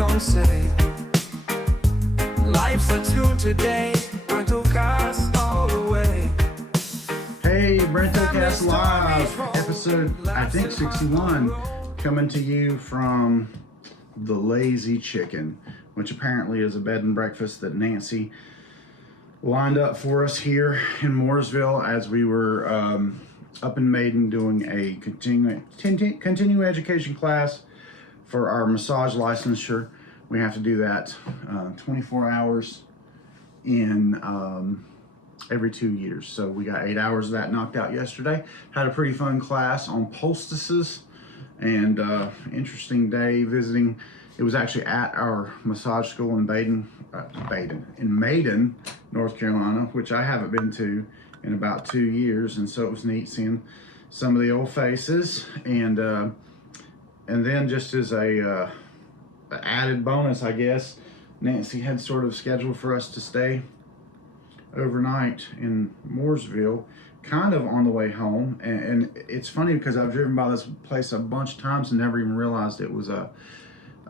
gon' say? Life's a tune today, Brentocast all the way. Hey, Brentocast Live, episode, I think, 61, coming to you from the Lazy Chicken, which apparently is a bed and breakfast that Nancy lined up for us here in Mooresville as we were up in Maiden doing a continuing education class for our massage licensure. We have to do that 24 hours in every 2 years. So we got 8 hours of that knocked out yesterday. Had a pretty fun class on poultices and interesting day visiting. It was actually at our massage school in Maiden, North Carolina, which I haven't been to in about 2 years, and so it was neat seeing some of the old faces. And then just as a added bonus, I guess, Nancy had sort of scheduled for us to stay overnight in Mooresville, kind of on the way home. And it's funny because I've driven by this place a bunch of times and never even realized it was a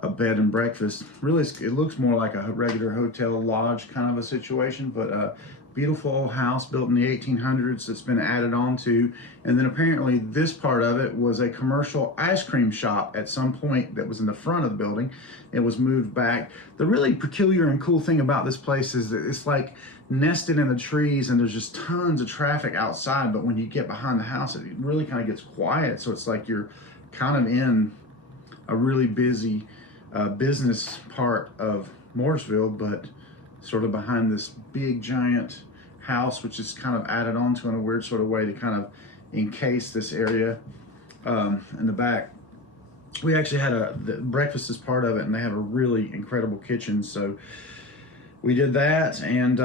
bed and breakfast. Really, it looks more like a regular hotel lodge kind of a situation, but a beautiful old house built in the 1800s that's been added on to. And then apparently this part of it was a commercial ice cream shop at some point that was in the front of the building. It was moved back. The really peculiar and cool thing about this place is that it's like nested in the trees and there's just tons of traffic outside, but when you get behind the house, it really kind of gets quiet. So it's like you're kind of in a really busy business part of Mooresville, but sort of behind this big giant house, which is kind of added onto in a weird sort of way to kind of encase this area in the back. We actually had the breakfast as part of it, and they have a really incredible kitchen. So we did that, and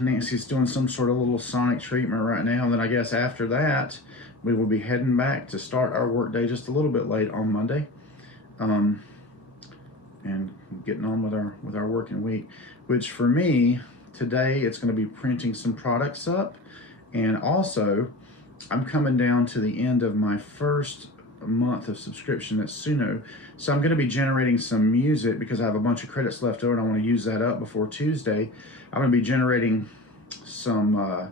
Nancy's doing some sort of little sonic treatment right now. And then I guess after that, we will be heading back to start our work day just a little bit late on Monday. And getting on with our working week, which for me today it's going to be printing some products up, and also I'm coming down to the end of my first month of subscription at Suno, so I'm going to be generating some music because I have a bunch of credits left over and I want to use that up before Tuesday. I'm going to be generating some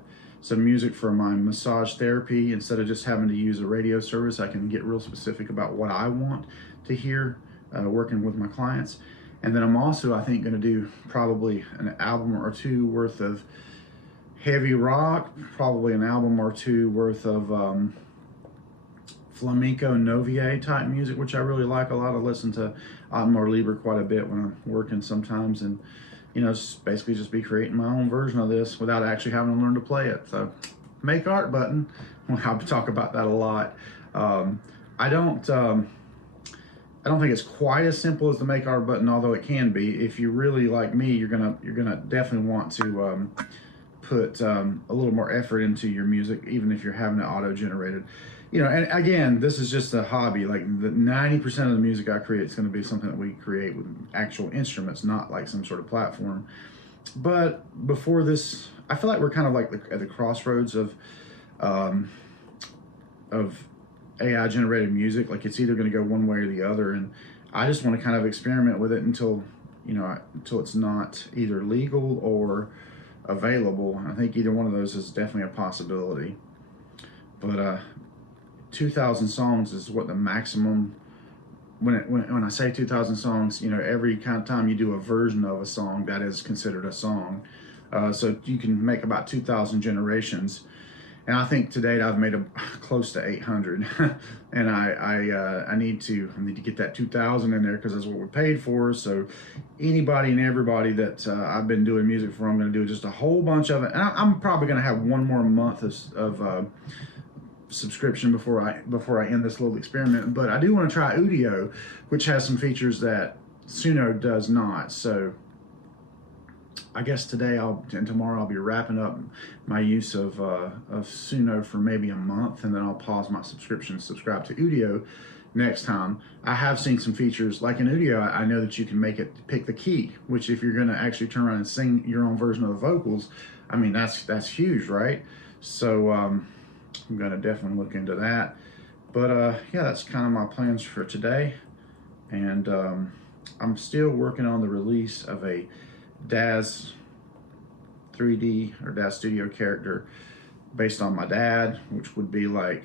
music for my massage therapy. Instead of just having to use a radio service, I can get real specific about what I want to hear working with my clients. And then I'm also, I think, going to do probably an album or two worth of heavy rock, probably an album or two worth of flamenco novie type music, which I really like a lot. I listen to Otmar Lieber quite a bit when I'm working sometimes, and basically just be creating my own version of this without actually having to learn to play it. So make art button. I'll talk about that a lot. I don't think it's quite as simple as the make art button, although it can be. If you really like me, you're gonna definitely want to put a little more effort into your music, even if you're having it auto generated. And again, this is just a hobby. Like the 90% of the music I create is going to be something that we create with actual instruments, not like some sort of platform. But before this, I feel like we're kind of like at the crossroads of AI generated music. Like it's either going to go one way or the other, and I just want to kind of experiment with it until it's not either legal or available. I think either one of those is definitely a possibility. But 2,000 songs is what the maximum. When I say 2,000 songs, every kind of time you do a version of a song, that is considered a song. So you can make about 2,000 generations. And I think to date I've made close to 800, and I need to get that 2,000 in there because that's what we're paid for. So anybody and everybody that I've been doing music for, I'm going to do just a whole bunch of it. And I'm probably going to have one more month of subscription before I end this little experiment. But I do want to try Udio, which has some features that Suno does not. So I guess today and tomorrow I'll be wrapping up my use of Suno for maybe a month, and then I'll pause my subscription, subscribe to Udio next time. I have seen some features like in Udio. I know that you can make it pick the key, which if you're going to actually turn around and sing your own version of the vocals, I mean that's huge, right? So I'm going to definitely look into that. But yeah, that's kind of my plans for today, and I'm still working on the release of a Daz 3D or Daz Studio character based on my dad, which would be like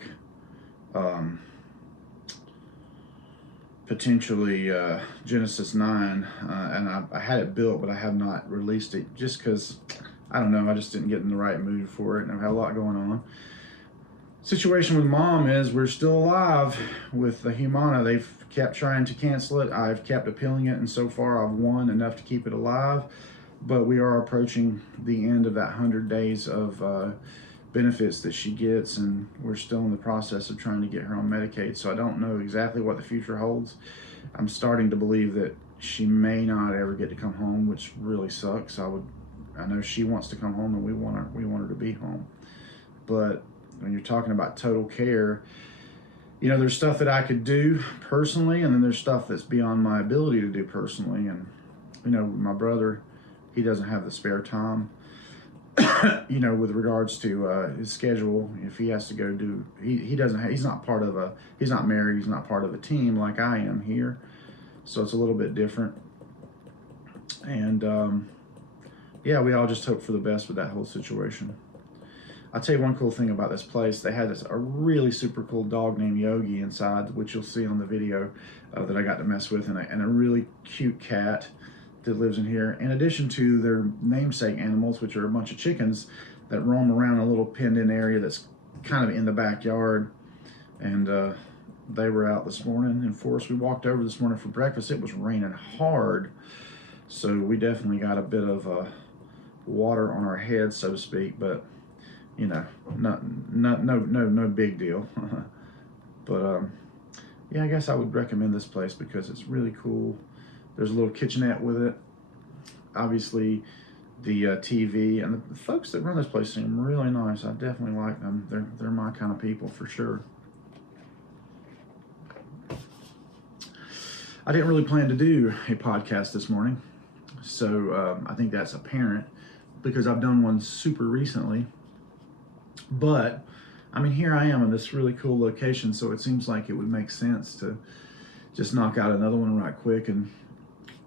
potentially Genesis 9, and I had it built, but I have not released it just because, I don't know, I just didn't get in the right mood for it, and I've had a lot going on. Situation with Mom is we're still alive with the Humana. They've kept trying to cancel it. I've kept appealing it, and so far I've won enough to keep it alive, but we are approaching the end of that 100 days of benefits that she gets, and we're still in the process of trying to get her on Medicaid, so I don't know exactly what the future holds. I'm starting to believe that she may not ever get to come home, which really sucks. I know she wants to come home, and we want her to be home. But when you're talking about total care, you know, there's stuff that I could do personally, and then there's stuff that's beyond my ability to do personally. And you know, my brother, he doesn't have the spare time, you know, with regards to his schedule. If he has to go do, he doesn't have, he's not married, he's not part of a team like I am here, so it's a little bit different. And yeah, we all just hope for the best with that whole situation. I'll tell you one cool thing about this place. They had a really super cool dog named Yogi inside, which you'll see on the video that I got to mess with, and a really cute cat that lives in here, in addition to their namesake animals, which are a bunch of chickens that roam around a little penned-in area that's kind of in the backyard. And they were out this morning in force. We walked over this morning for breakfast. It was raining hard, so we definitely got a bit of water on our heads, so to speak, but you know, no big deal. But yeah, I guess I would recommend this place because it's really cool. There's a little kitchenette with it. Obviously, the TV, and the folks that run this place seem really nice. I definitely like them. They're my kind of people for sure. I didn't really plan to do a podcast this morning, so I think that's apparent because I've done one super recently. But I mean, here I am in this really cool location, so it seems like it would make sense to just knock out another one right quick. And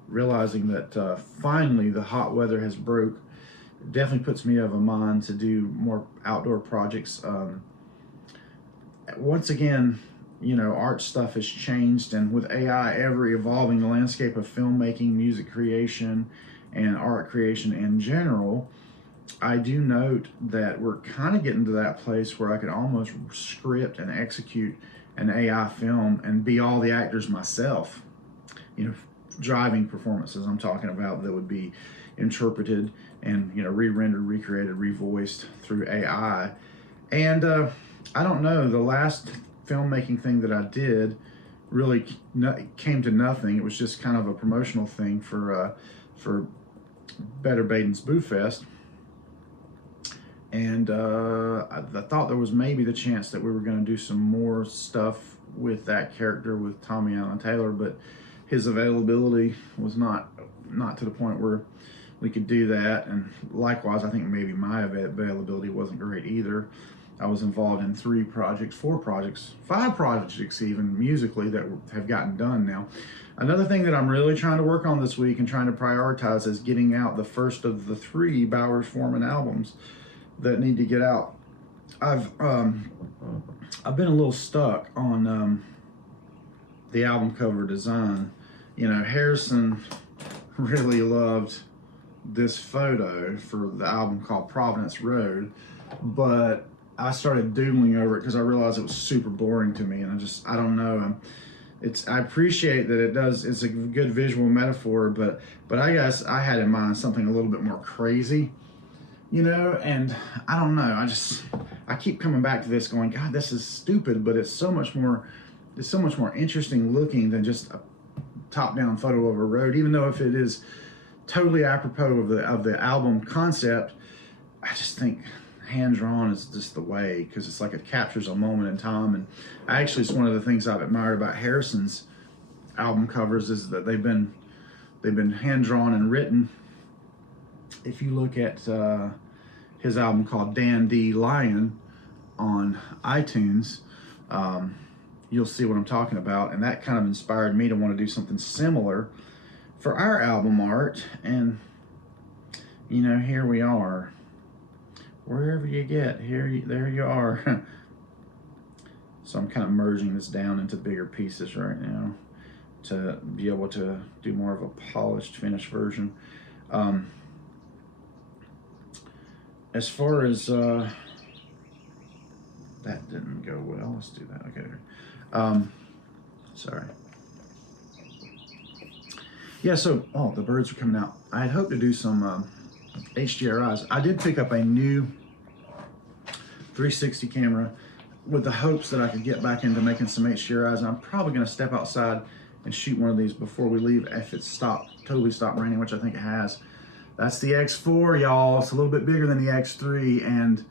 realizing that finally the hot weather has broke, it definitely puts me of a mind to do more outdoor projects. Once again, you know, art stuff has changed, and with AI ever evolving the landscape of filmmaking, music creation, and art creation in general, I do note that we're kind of getting to that place where I could almost script and execute an AI film and be all the actors myself. You know, driving performances I'm talking about that would be interpreted and, you know, re-rendered, recreated, revoiced through AI. And I don't know, the last filmmaking thing that I did really came to nothing. It was just kind of a promotional thing for Better Baden's Boo Fest. And I thought there was maybe the chance that we were going to do some more stuff with that character with Tommy Allen Taylor, but his availability was not to the point where we could do that. And likewise, I think maybe my availability wasn't great either. I was involved in 4 projects, 5 projects even musically that have gotten done now. Another thing that I'm really trying to work on this week and trying to prioritize is getting out the first of the 3 Bowers Foreman albums that need to get out. I've been a little stuck on the album cover design. You know, Harrison really loved this photo for the album called Providence Road, but I started doodling over it because I realized it was super boring to me, and I don't know. I appreciate that it's a good visual metaphor, but I guess I had in mind something a little bit more crazy. You know, and I don't know, I keep coming back to this going, God, this is stupid, but it's so much more interesting looking than just a top-down photo of a road, even though if it is totally apropos of the album concept. I just think hand-drawn is just the way, because it's like it captures a moment in time. And actually, it's one of the things I've admired about Harrison's album covers is that they've been hand-drawn and written. If you look at his album called Dan D. Lion on iTunes, you'll see what I'm talking about. And that kind of inspired me to want to do something similar. for our album art. And you know, here we are. Wherever you get, there you are. So I'm kind of merging this down into bigger pieces right now to be able to do more of a polished, finished version. As far as that didn't go well. Let's do that. Okay. Sorry. Yeah. So, the birds are coming out. I had hoped to do some HDRIs. I did pick up a new 360 camera with the hopes that I could get back into making some HDRIs, and I'm probably going to step outside and shoot one of these before we leave if it's totally stopped raining, which I think it has. That's the X4, y'all. It's a little bit bigger than the X3 and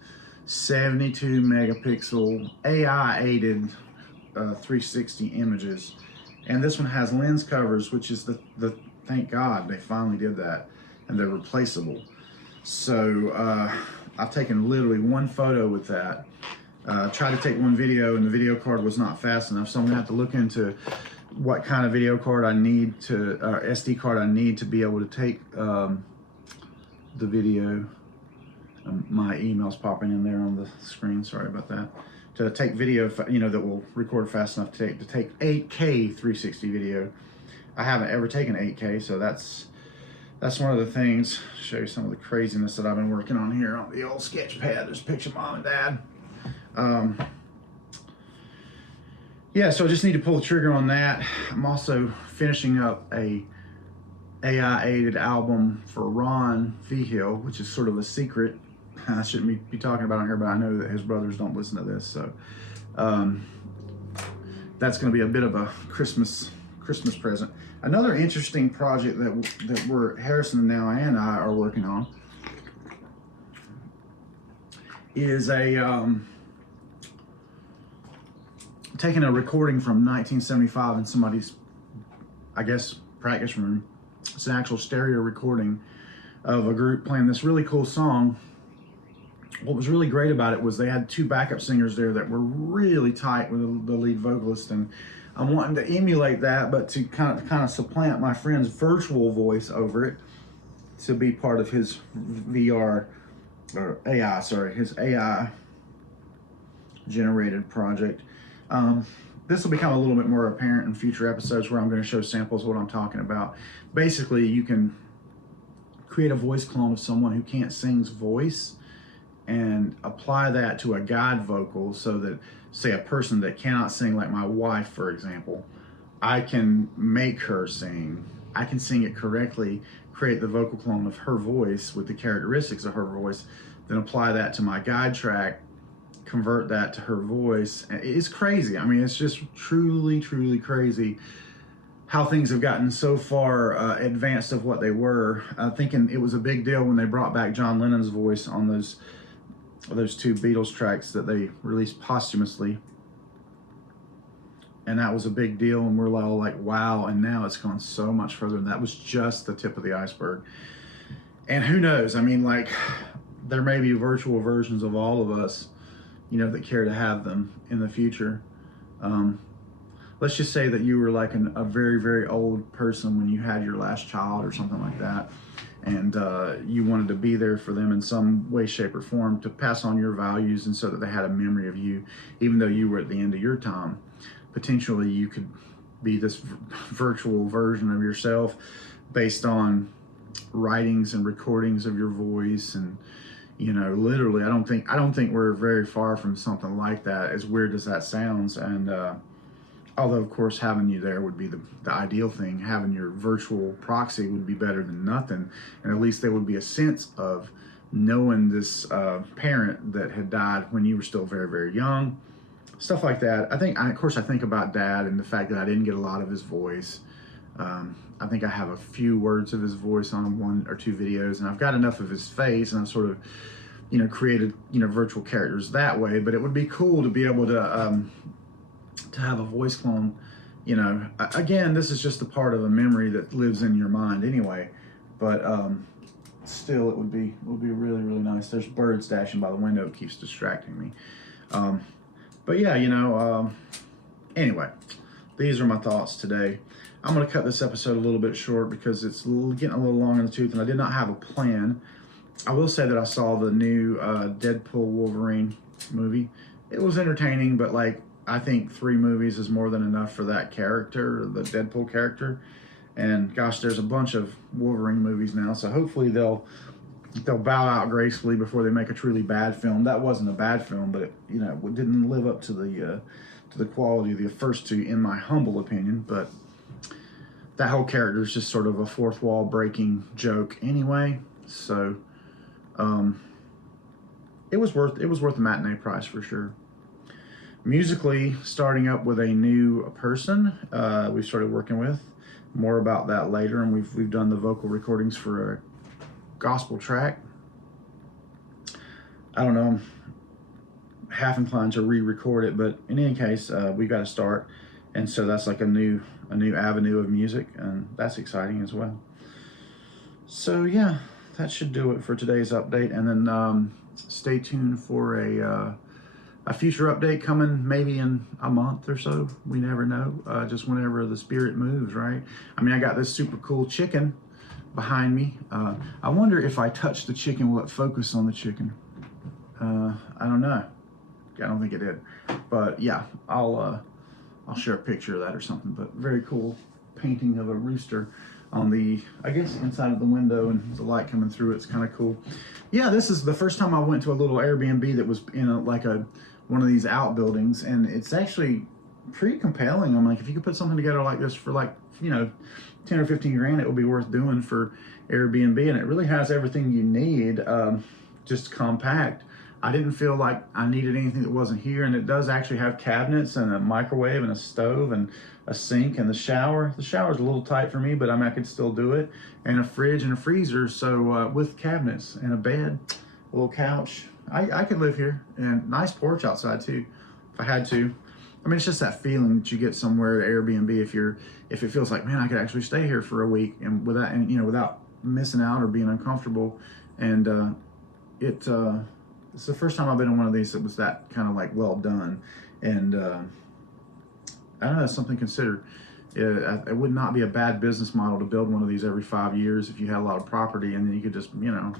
72 megapixel AI aided 360 images. And this one has lens covers, which is the thank God they finally did that, and they're replaceable. So I've taken literally one photo with that. Tried to take one video and the video card was not fast enough, so I'm gonna have to look into what kind of video card I need to, SD card I need to be able to take the video. My email's popping in there on the screen, sorry about that. To take video, you know, that will record fast enough to take 8K 360 video. I haven't ever taken 8K, so that's one of the things. Show you some of the craziness that I've been working on here on the old sketch pad. There's a picture of Mom and Dad. Yeah, so I just need to pull the trigger on that. I'm also finishing up a AI aided album for Ron Vigil, which is sort of a secret. I shouldn't be talking about it here, but I know that his brothers don't listen to this, so that's going to be a bit of a Christmas present. Another interesting project that Harrison now and I are working on is taking a recording from 1975 in somebody's, I guess, practice room. It's an actual stereo recording of a group playing this really cool song. What was really great about it was they had two backup singers there that were really tight with the lead vocalist, and I'm wanting to emulate that, but to kind of supplant my friend's virtual voice over it to be part of his his AI generated project. This will become a little bit more apparent in future episodes where I'm going to show samples of what I'm talking about. Basically, you can create a voice clone of someone who can't sing's voice and apply that to a guide vocal so that, say, a person that cannot sing, like my wife, for example, I can make her sing. I can sing it correctly, create the vocal clone of her voice with the characteristics of her voice, then apply that to my guide track, convert that to her voice. It's crazy. I mean, it's just truly, truly crazy how things have gotten so far advanced of what they were. Thinking it was a big deal when they brought back John Lennon's voice on those two Beatles tracks that they released posthumously. And that was a big deal, and we're all like, wow, and now it's gone so much further, and that was just the tip of the iceberg. And who knows, I mean, like, there may be virtual versions of all of us, you know, that care to have them in the future. Let's just say that you were like a very, very old person when you had your last child or something like that, and you wanted to be there for them in some way, shape, or form to pass on your values, and so that they had a memory of you, even though you were at the end of your time. Potentially, you could be this virtual version of yourself based on writings and recordings of your voice, and you know, literally, I don't think we're very far from something like that, as weird as that sounds. And although, of course, having you there would be the ideal thing, having your virtual proxy would be better than nothing. And at least there would be a sense of knowing this parent that had died when you were still very, very young. Stuff like that. Of course, I think about Dad and the fact that I didn't get a lot of his voice. I think I have a few words of his voice on one or two videos, and I've got enough of his face, and I've sort of, you know, created, you know, virtual characters that way. But it would be cool to be able to have a voice clone. You know, again, this is just a part of a memory that lives in your mind anyway. But still, it would be really, really nice. There's birds dashing by the window. It keeps distracting me. But yeah, you know, anyway, these are my thoughts today. I'm going to cut this episode a little bit short because it's getting a little long in the tooth, and I did not have a plan. I will say that I saw the new Deadpool Wolverine movie. It was entertaining, but like, I think 3 movies is more than enough for that character, the Deadpool character. And gosh, there's a bunch of Wolverine movies now, so hopefully they'll bow out gracefully before they make a truly bad film. That wasn't a bad film, but it, you know, it didn't live up to the quality of the first 2, in my humble opinion. But that whole character is just sort of a fourth wall breaking joke anyway. So it was worth the matinee price for sure. Musically, starting up with a new person we started working with. More about that later, and we've done the vocal recordings for a gospel track. I don't know, I'm half inclined to re-record it, but in any case, we got to start, and so that's like a new avenue of music, and that's exciting as well. So yeah, that should do it for today's update, and then stay tuned for a future update coming maybe in a month or so. We never know, just whenever the spirit moves, right? I mean, I got this super cool chicken behind me. I wonder if I touch the chicken, will it focus on the chicken? I don't know. I don't think it did, but yeah, I'll share a picture of that or something. But very cool painting of a rooster on the, I guess, inside of the window, and the light coming through. It's kind of cool. Yeah, this is the first time I went to a little Airbnb that was in one of these outbuildings, and it's actually pretty compelling. I'm like, if you could put something together like this for like, you know, 10 or 15 grand, it would be worth doing for Airbnb. And it really has everything you need, just compact. I didn't feel like I needed anything that wasn't here, and it does actually have cabinets and a microwave and a stove and a sink and the shower. The shower's a little tight for me, but I mean, I could still do it. And a fridge and a freezer, so with cabinets and a bed, a little couch. I could live here, and nice porch outside too, if I had to. I mean, it's just that feeling that you get somewhere at Airbnb if it feels like, man, I could actually stay here for a week and without missing out or being uncomfortable. And it's the first time I've been in one of these that was that kind of like well done. And I don't know, it's something to consider. It would not be a bad business model to build one of these every 5 years if you had a lot of property, and then you could just, you know,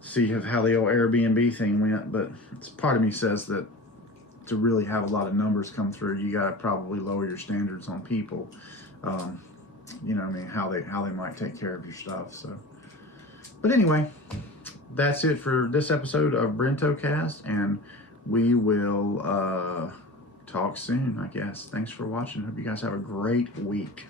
see how the old Airbnb thing went. But it's, part of me says that to really have a lot of numbers come through, you got to probably lower your standards on people. You know, I mean, how they might take care of your stuff. So, but anyway, that's it for this episode of Brentocast, and we will talk soon, I guess. Thanks for watching. Hope you guys have a great week.